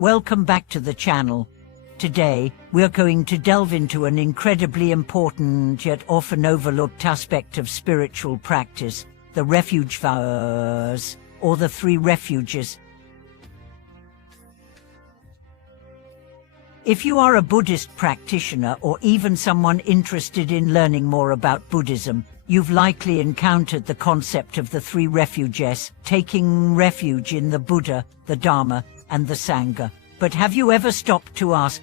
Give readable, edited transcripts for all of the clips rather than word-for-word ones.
Welcome back to the channel. Today, we're going to delve into an incredibly important yet often overlooked aspect of spiritual practice, the Refuge Vows, or the Three Refuges. If you are a Buddhist practitioner or even someone interested in learning more about Buddhism, you've likely encountered the concept of the Three Refuges, taking refuge in the Buddha, the Dharma, and the Sangha. But have you ever stopped to ask,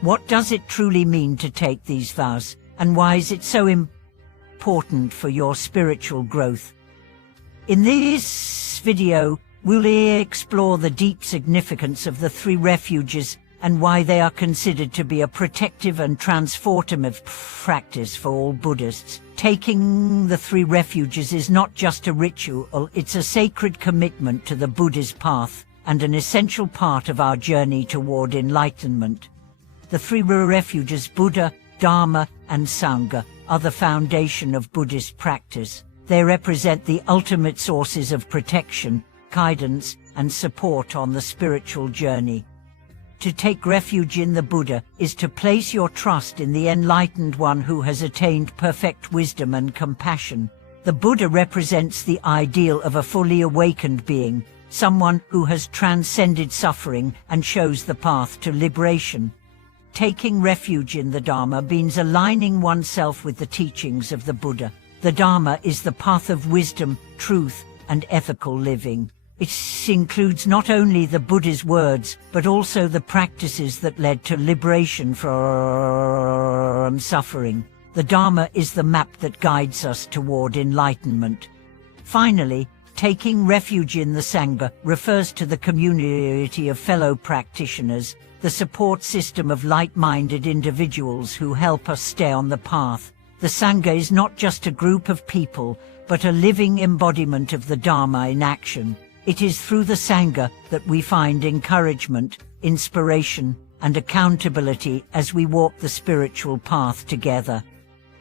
what does it truly mean to take these vows, and why is it so important for your spiritual growth? In this video, we'll explore the deep significance of the Three Refuges and why they are considered to be a protective and transformative practice for all Buddhists. Taking the Three Refuges is not just a ritual, it's a sacred commitment to the Buddha's path and an essential part of our journey toward enlightenment. The Three Refuges, Buddha, Dharma, and Sangha, are the foundation of Buddhist practice. They represent the ultimate sources of protection, guidance, and support on the spiritual journey. To take refuge in the Buddha is to place your trust in the enlightened one who has attained perfect wisdom and compassion. The Buddha represents the ideal of a fully awakened being, someone who has transcended suffering and shows the path to liberation. Taking refuge in the Dharma means aligning oneself with the teachings of the Buddha. The Dharma is the path of wisdom, truth, and ethical living. It includes not only the Buddha's words, but also the practices that led to liberation from suffering. The Dharma is the map that guides us toward enlightenment. Finally, taking refuge in the Sangha refers to the community of fellow practitioners, the support system of like-minded individuals who help us stay on the path. The Sangha is not just a group of people, but a living embodiment of the Dharma in action. It is through the Sangha that we find encouragement, inspiration, and accountability as we walk the spiritual path together.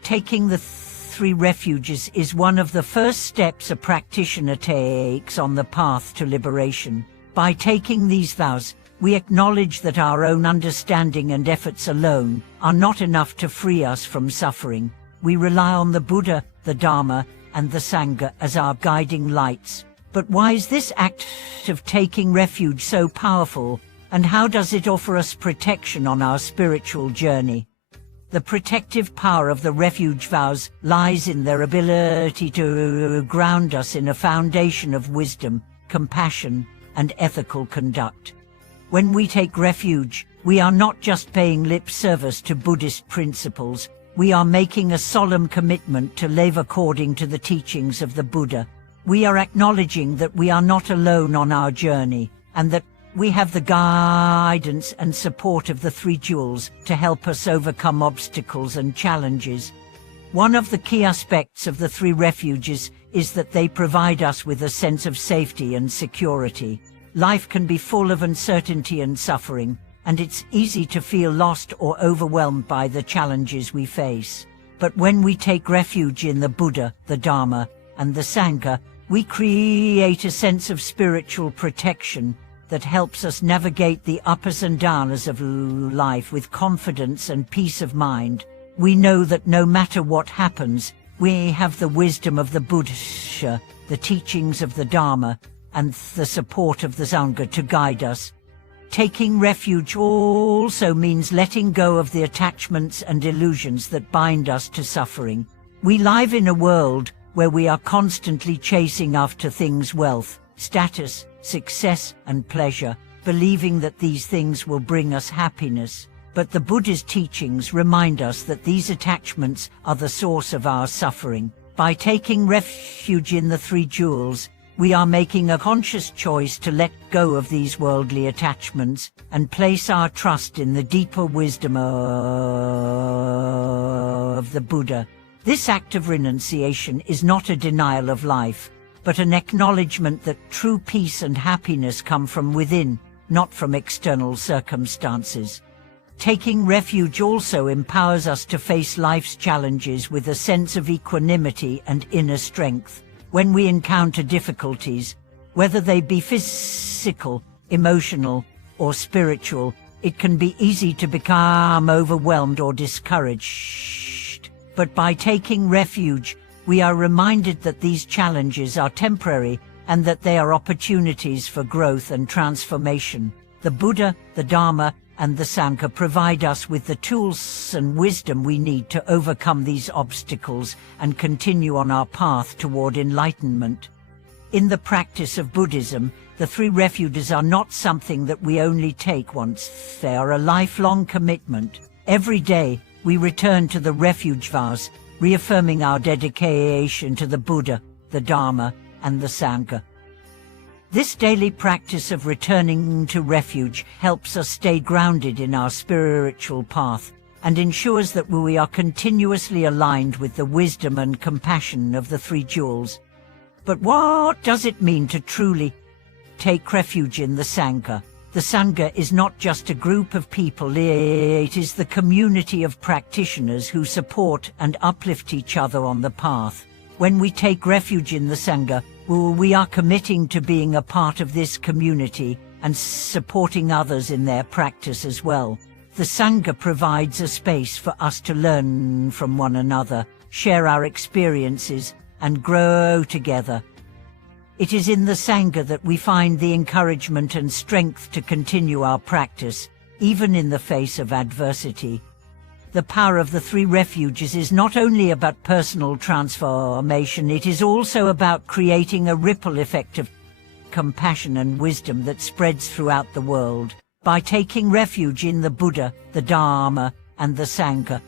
Taking the Three Refuges is one of the first steps a practitioner takes on the path to liberation. By taking these vows, we acknowledge that our own understanding and efforts alone are not enough to free us from suffering. We rely on the Buddha, the Dharma, and the Sangha as our guiding lights. But why is this act of taking refuge so powerful, and how does it offer us protection on our spiritual journey? The protective power of the refuge vows lies in their ability to ground us in a foundation of wisdom, compassion, and ethical conduct. When we take refuge, we are not just paying lip service to Buddhist principles, we are making a solemn commitment to live according to the teachings of the Buddha. We are acknowledging that we are not alone on our journey, and that we have the guidance and support of the Three Jewels to help us overcome obstacles and challenges. One of the key aspects of the Three Refuges is that they provide us with a sense of safety and security. Life can be full of uncertainty and suffering, and it's easy to feel lost or overwhelmed by the challenges we face. But when we take refuge in the Buddha, the Dharma, and the Sangha, we create a sense of spiritual protection that helps us navigate the ups and downs of life with confidence and peace of mind. We know that no matter what happens, we have the wisdom of the Buddha, the teachings of the Dharma, and the support of the Sangha to guide us. Taking refuge also means letting go of the attachments and illusions that bind us to suffering. We live in a world where we are constantly chasing after things, wealth, status, success, and pleasure, believing that these things will bring us happiness. But the Buddha's teachings remind us that these attachments are the source of our suffering. By taking refuge in the Three Jewels, we are making a conscious choice to let go of these worldly attachments and place our trust in the deeper wisdom of the Buddha. This act of renunciation is not a denial of life, but an acknowledgement that true peace and happiness come from within, not from external circumstances. Taking refuge also empowers us to face life's challenges with a sense of equanimity and inner strength. When we encounter difficulties, whether they be physical, emotional, or spiritual, it can be easy to become overwhelmed or discouraged. But by taking refuge, we are reminded that these challenges are temporary and that they are opportunities for growth and transformation. The Buddha, the Dharma, and the Sangha provide us with the tools and wisdom we need to overcome these obstacles and continue on our path toward enlightenment. In the practice of Buddhism, the three refuges are not something that we only take once. They are a lifelong commitment. Every day, we return to the refuge vows, reaffirming our dedication to the Buddha, the Dharma, and the Sangha. This daily practice of returning to refuge helps us stay grounded in our spiritual path and ensures that we are continuously aligned with the wisdom and compassion of the three jewels. But what does it mean to truly take refuge in the Sangha? The Sangha is not just a group of people, it is the community of practitioners who support and uplift each other on the path. When we take refuge in the Sangha, we are committing to being a part of this community and supporting others in their practice as well. The Sangha provides a space for us to learn from one another, share our experiences, and grow together. It is in the Sangha that we find the encouragement and strength to continue our practice, even in the face of adversity. The power of the three refuges is not only about personal transformation, it is also about creating a ripple effect of compassion and wisdom that spreads throughout the world. By taking refuge in the Buddha, the Dharma, and the Sangha,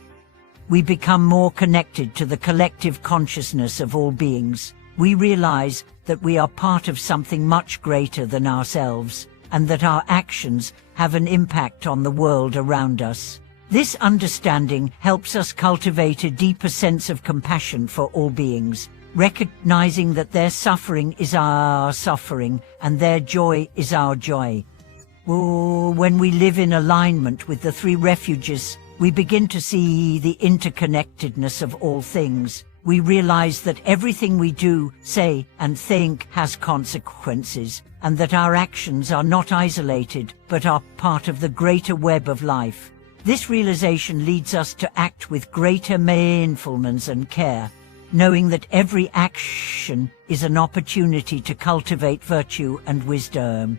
we become more connected to the collective consciousness of all beings. We realize that we are part of something much greater than ourselves, and that our actions have an impact on the world around us. This understanding helps us cultivate a deeper sense of compassion for all beings, recognizing that their suffering is our suffering and their joy is our joy. When we live in alignment with the three refuges, we begin to see the interconnectedness of all things. We realize that everything we do, say, and think has consequences, and that our actions are not isolated, but are part of the greater web of life. This realization leads us to act with greater mindfulness and care, knowing that every action is an opportunity to cultivate virtue and wisdom.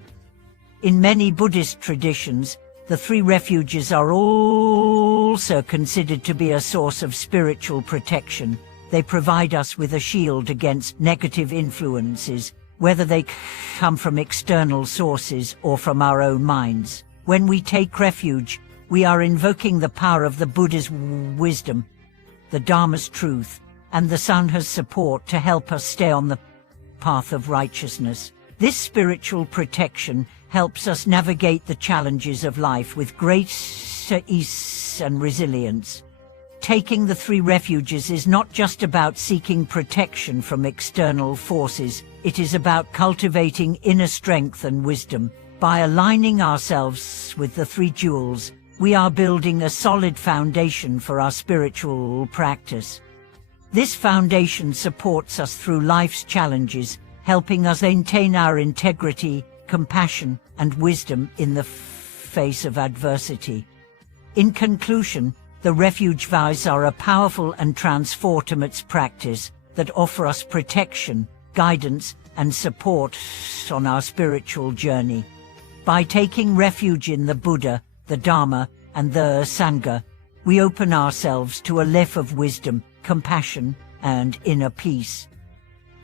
In many Buddhist traditions, the three refuges are also considered to be a source of spiritual protection. They provide us with a shield against negative influences, whether they come from external sources or from our own minds. When we take refuge, we are invoking the power of the Buddha's wisdom, the Dharma's truth, and the Sangha's support to help us stay on the path of righteousness. This spiritual protection helps us navigate the challenges of life with greater ease and resilience. Taking the three refuges is not just about seeking protection from external forces, it is about cultivating inner strength and wisdom. By aligning ourselves with the three jewels, we are building a solid foundation for our spiritual practice. This foundation supports us through life's challenges, helping us maintain our integrity, compassion, and wisdom in the face of adversity. In conclusion, the refuge vows are a powerful and transformative practice that offer us protection, guidance, and support on our spiritual journey. By taking refuge in the Buddha, the Dharma, and the Sangha, we open ourselves to a life of wisdom, compassion, and inner peace.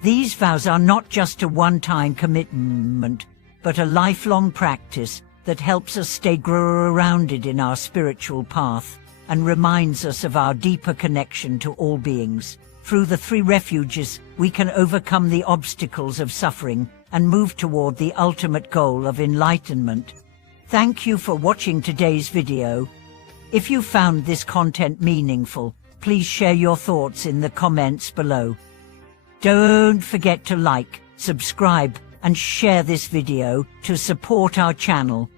These vows are not just a one-time commitment, but a lifelong practice that helps us stay grounded in our spiritual path and reminds us of our deeper connection to all beings. Through the three refuges, we can overcome the obstacles of suffering and move toward the ultimate goal of enlightenment. Thank you for watching today's video. If you found this content meaningful, please share your thoughts in the comments below. Don't forget to like, subscribe, and share this video to support our channel.